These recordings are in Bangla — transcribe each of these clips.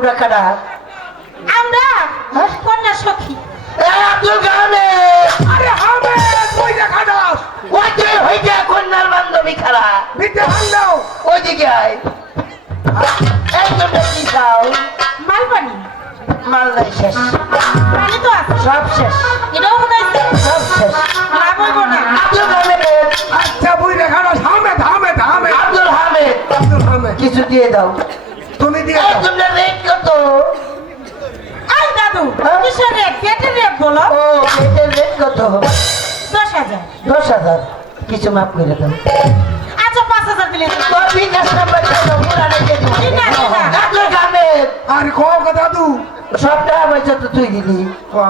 তোমরা কারা? আমরা হ্যাঁ? কন্যা সখী। এ আব্দুল কালামে! আরে হবে কই দেখা ওই যে হইছে কন্যার বান্ধবী খারা বিদ্যা হান দাও। ওইদিকে আয়। তোমরা কি খাও। মালপানি মালদাই শেষ। পানি তো আছে। সব শেষ। এটাও হচ্ছে সব শেষ। লাভ হইব না। আব্দুল হামেদ। আচ্ছা বুই দেখা দাও হামে হামে হামে আব্দুল হামেদ। আব্দুল হামে কিছু দিয়ে দাও। তুমি দিয়ে দাও। তোমরা রেট কত আই দাদু হ্যাঁ? কিসের রেট পেটের রেট বলো। ও পেটের রেট কত দশ হাজার। দশ হাজার। কিছু মাফ করে দাও। আচ্ছা পাঁচ হাজার দিলে তোর বিকাশ নাম্বার দাও পুরা দাও। ঠিক আছে, না। আব্দুল আর কও গো দাদু। সবটা পয়সা তো তুই দিলি।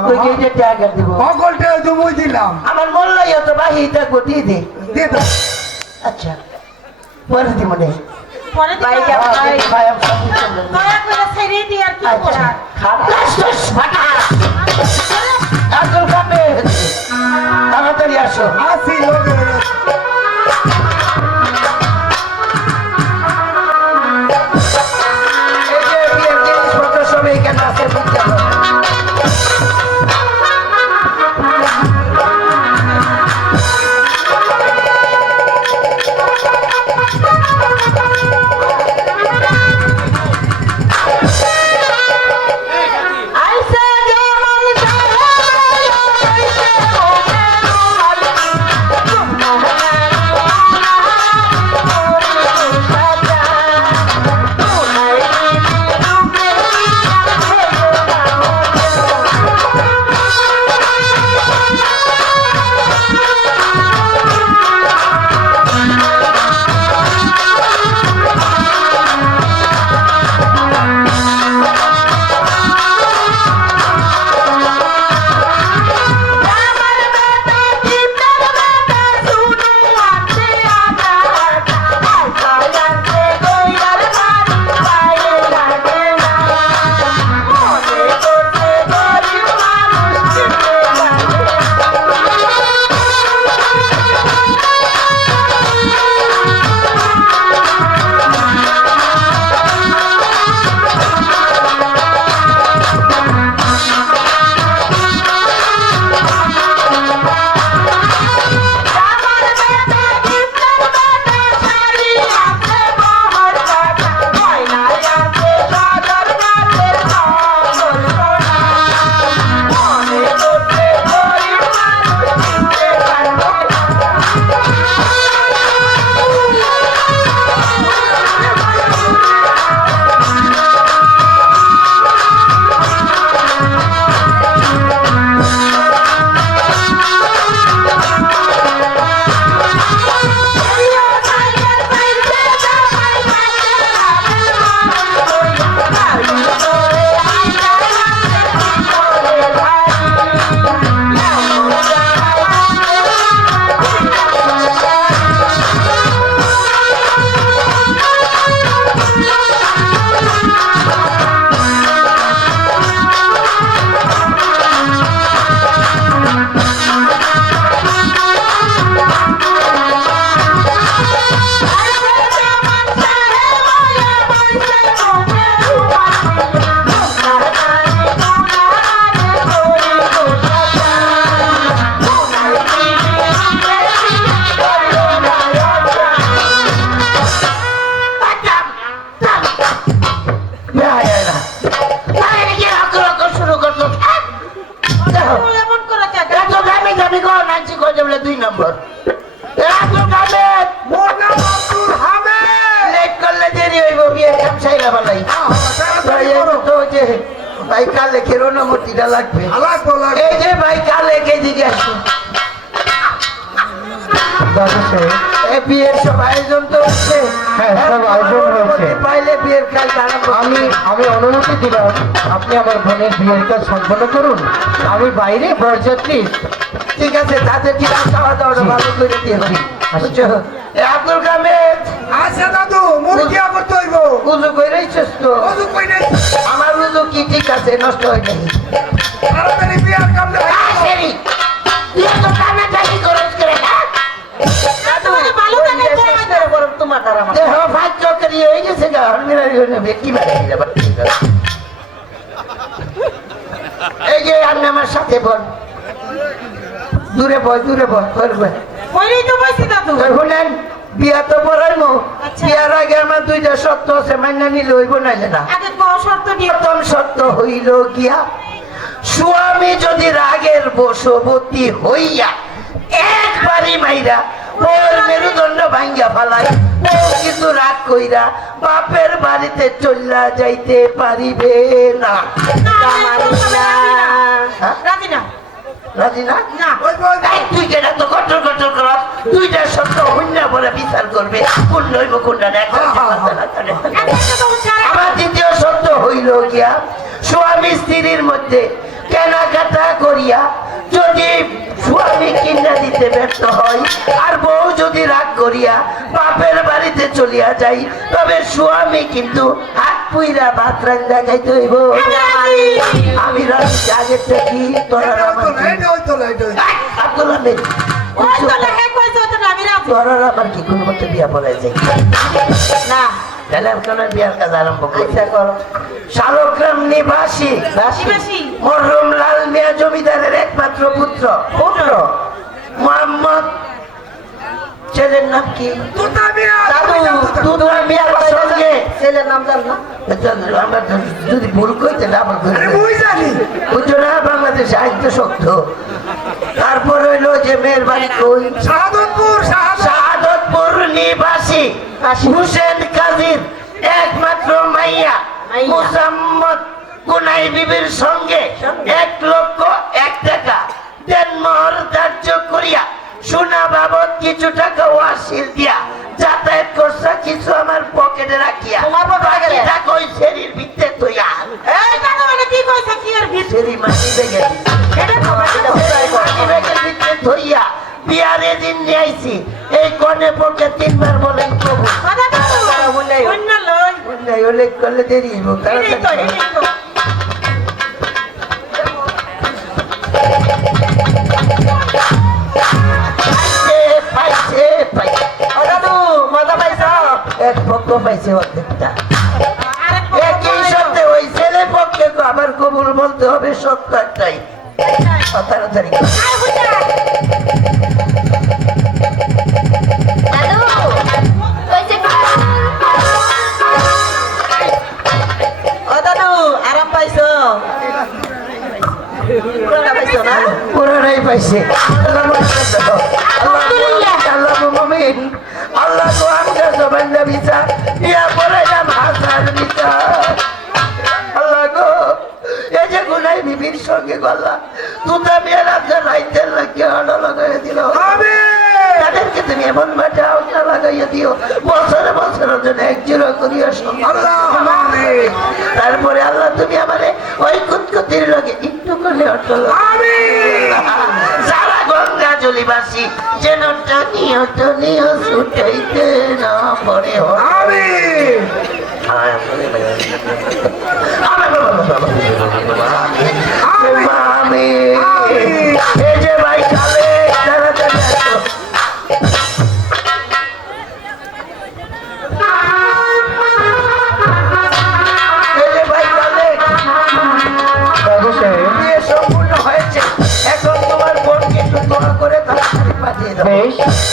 তুই কেটে টাকা দিব। সকলটা তুমি দিলাম। আমার মল্লাই তো বাহি থাকব দিয়ে দে। দিয়ে আচ্ছা পরে দিব নে। আচ্ছা তাড়াতাড়ি আসো। আসি এই বিয়ের সব আয়োজন তো হচ্ছে। হ্যাঁ, সব আয়োজন হয়েছে। পাইলে বিয়ের কাজ আমি আমি অনুমতি দিলাম আপনি আমার বোনের বিয়ের কাজ সম্পন্ন করুন। আমি বাইরে বরযাত্রী। ঠিক আছে তাদের কি খাওয়া দাওয়া ভালো করে দিয়েছি? এ আব্দুল কামেদ। আচ্ছা দাদু মোর করতে হইব। উজু কইরাইছিস তো? ওযু কই নাই আমার উজু কি ঠিক আছে? নষ্ট হয় নাই। তাড়াতাড়ি বিয়ার কাম দে দেহ ভাত চকরি হয়ে গেছে গা কি এই যে আপনি আমার সাথে বল। দূরে বয় দূরে বয় করবে কইলেই তো শুনেন বিয়া আচ্ছা। বিয়ার আগে আমার দুইটা সত্য আছে মাইনা নিলে হইব না। শর্ত নিয়ে প্রথম সত্য হইল গিয়া স্বামী যদি রাগের বশবর্তী হইয়া একবারই মাইরা ওর মেরুদণ্ড ভাঙ্গা ফালাই ও কিন্তু রাগ কইরা বাপের বাড়িতে চল্লা যাইতে পারিবে না? রাজি না। রাজি না? না। ওই ওই এই তুই যেটা তো কঠোর কঠোর কর দুইটা সত্য হইন্য বলে বিচার করবে। কোন লইব কোনটা না একটা একটা তো ছাড়া আমার দ্বিতীয় সত্য হইল গিয়া স্বামী স্ত্রীর মধ্যে কেনাকাটা করিয়া যদি স্বামী কিনা দিতে ব্যর্থ হয় আর বউ যদি রাগ করিয়া বাপের বাড়িতে চলিয়া যাই তবে স্বামী কিন্তু হাত পুইরা ভাত রান্দা খাইতে হইব। আমি রাজি আগেরটা কি তোরা। আব্দুল্লাহ তোরা আমার কি কোনো মতে বিয়া পড়াই যাই না। তাহলে আমি কেন বিয়ার কাজ আরম্ভ করি। শালগ্রাম নিবাসী। নিবাসী। লাল মিয়া জমিদারের একমাত্র পুত্র। পুত্র? মোহাম্মদ ছেলের নাম কি? ছেলের নাম জান আমরা যদি ভুল কইতে না জানি না বাংলাদেশ সাহিত্য শক্ত তারপর হইল যে মেয়ের বাড়ি কই? শাহাদতপুর শাহাদত। শাহাদতপুর নিবাসী হুসেন কাজীর একমাত্র মাইয়া। মুসাম্মদ কুনাই বিবির সঙ্গে এক লক্ষ এক টাকা দেন মোহর ধার্য করিয়া সোনা বাবদ কিছু টাকা ওয়াসিল দিয়া যাতায়াত করছে কিছু আমার পকেটে রাখিয়া। তোমার পকেটে গেলে? টাকা ওই শরীর ভিত্তে তৈয়া? এই দাদু মানে কি কইছে কি এর ভিতর শরীর মাটি বেগে এটা থইয়া বিয়ারে দিন নিয়ে আইছি এই কনে পক্ষে তিনবার বলেন প্রভু। অন্য লই নাই হলে করলে দেরি তাড়াতাড়ি তুমি এমন ভাবে আওতা লাগাইয়া দিও বছরে বছরের জন্য এক জিরো করিয়া তারপরে আল্লাহ তুমি আমারে ওই কুতকুতির লগে একটু করলে অটল যারা গঙ্গা জলিবাসী যেন টানিও টানিও ছুটাইতে না পড়ে আমিন আমি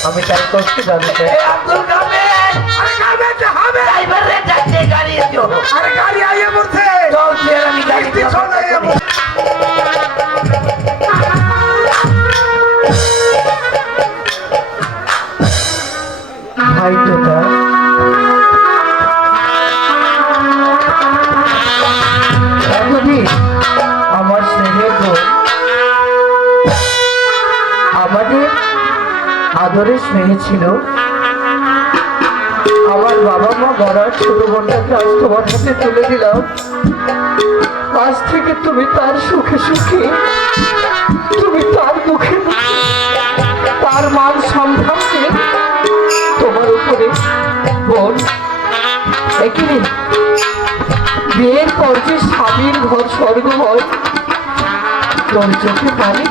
আমি চাই করছি বাবু আমাদের স্নেহে আমার বাবা মা বড় ছোট বোনটাকে আজ তোমার হাতে তুলে দিলাম আজ থেকে তুমি তার সুখে সুখে। তুমি তার দুঃখে তার মান সম্ভ্রান্তে তোমার উপরে বোন। দেখিনি বিয়ের পর যে স্বামীর ঘর স্বর্গ হয়, তোর চোখে পানি?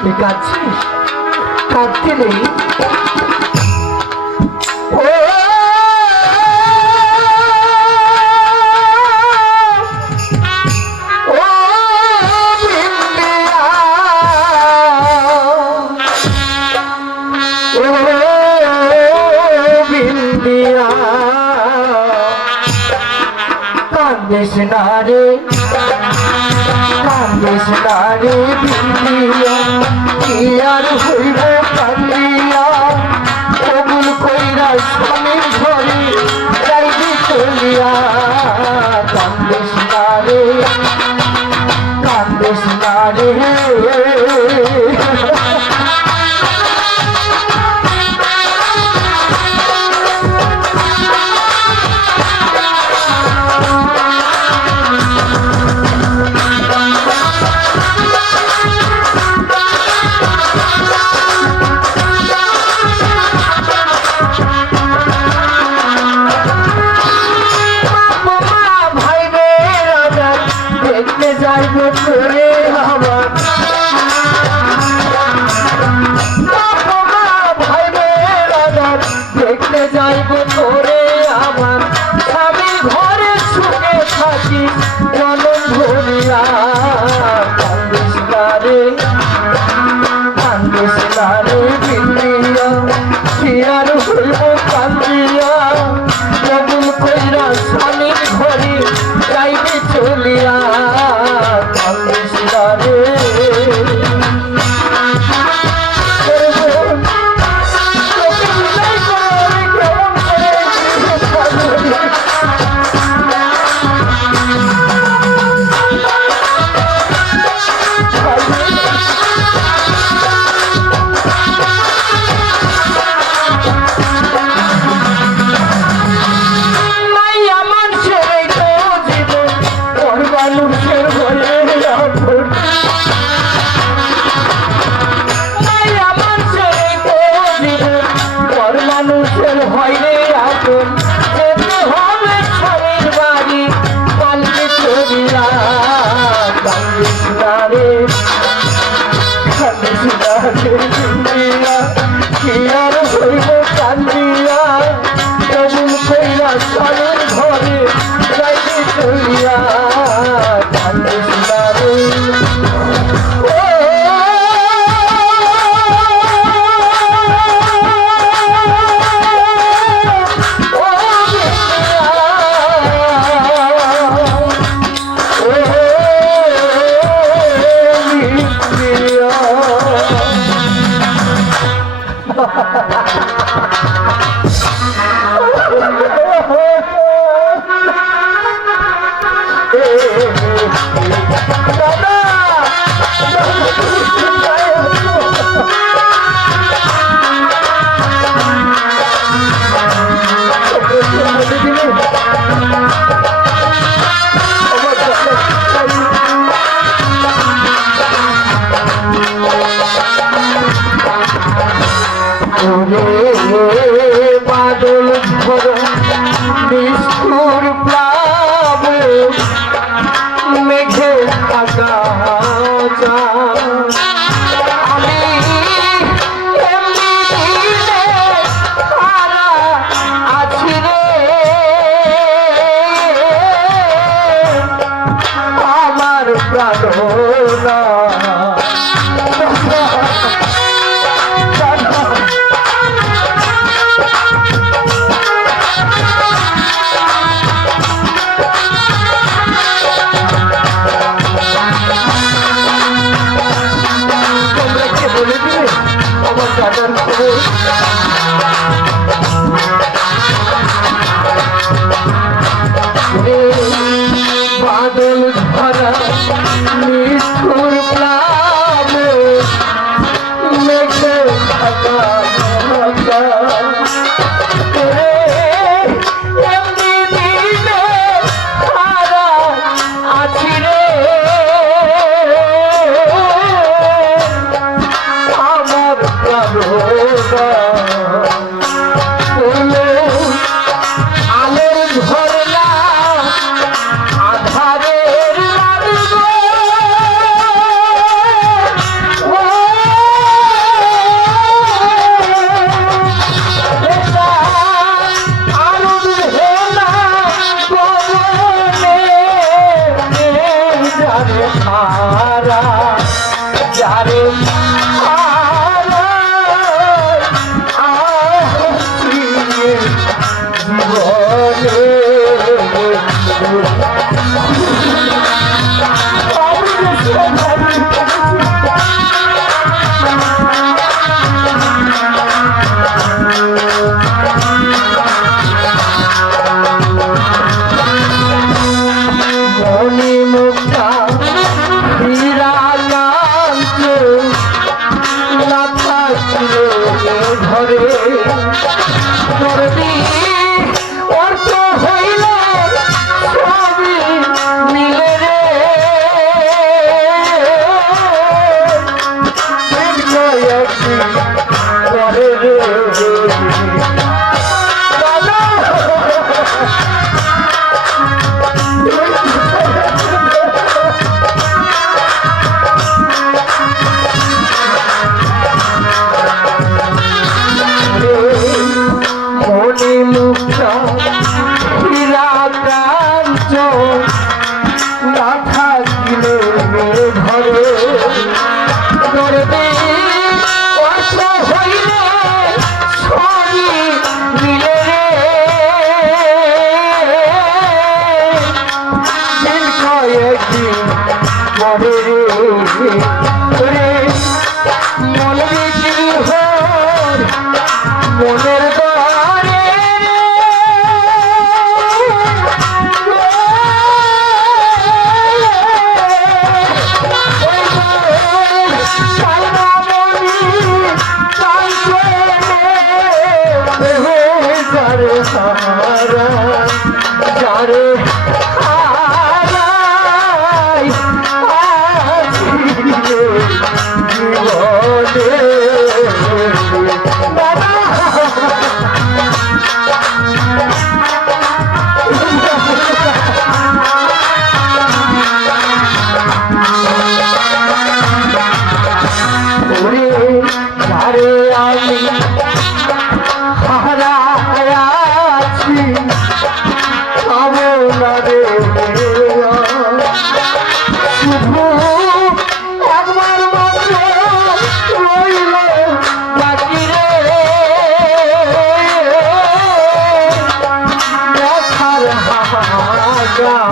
তুই কাঁদছিস কাঁদতে নেই কান্দিস না রে কান্দিস না রে বিন্দিয়া কি আর হইবে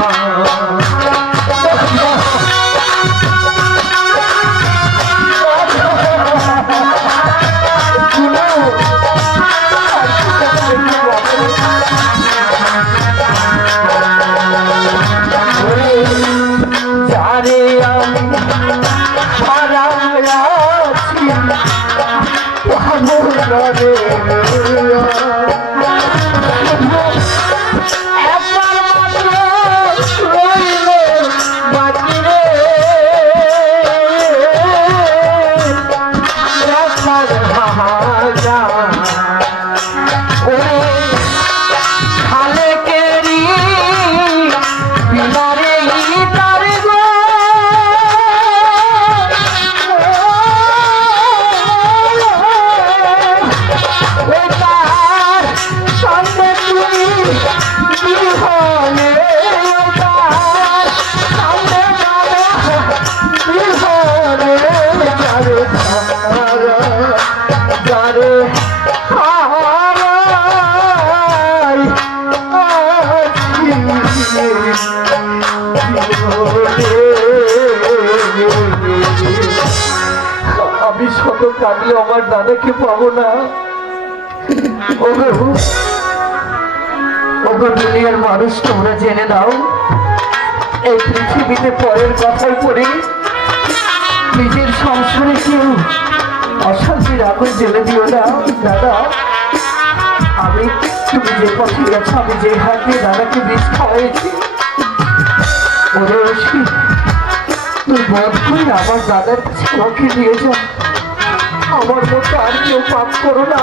Allah আমার দাদাকে পাবো না? দুনিয়ার মানুষ, তোমরা জেনে নাও, এই পৃথিবীতে পরের নিজের সংসারে কেউ অশান্তির আগুন জ্বেলে দিও না। দাদা, আমি তুমি যে পথে গেছো, আমি যে হাত দিয়ে দাদাকে বিষ খাওয়াইছি তুই বোধ করে আমার দাদার কাছে আমাকে আমার মতো আর কেউ পাপ করো না।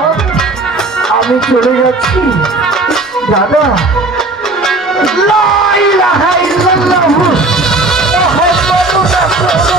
আমি চলে যাচ্ছি। দাদা লাই মুহাম্মাদুর রাসূলুল্লাহ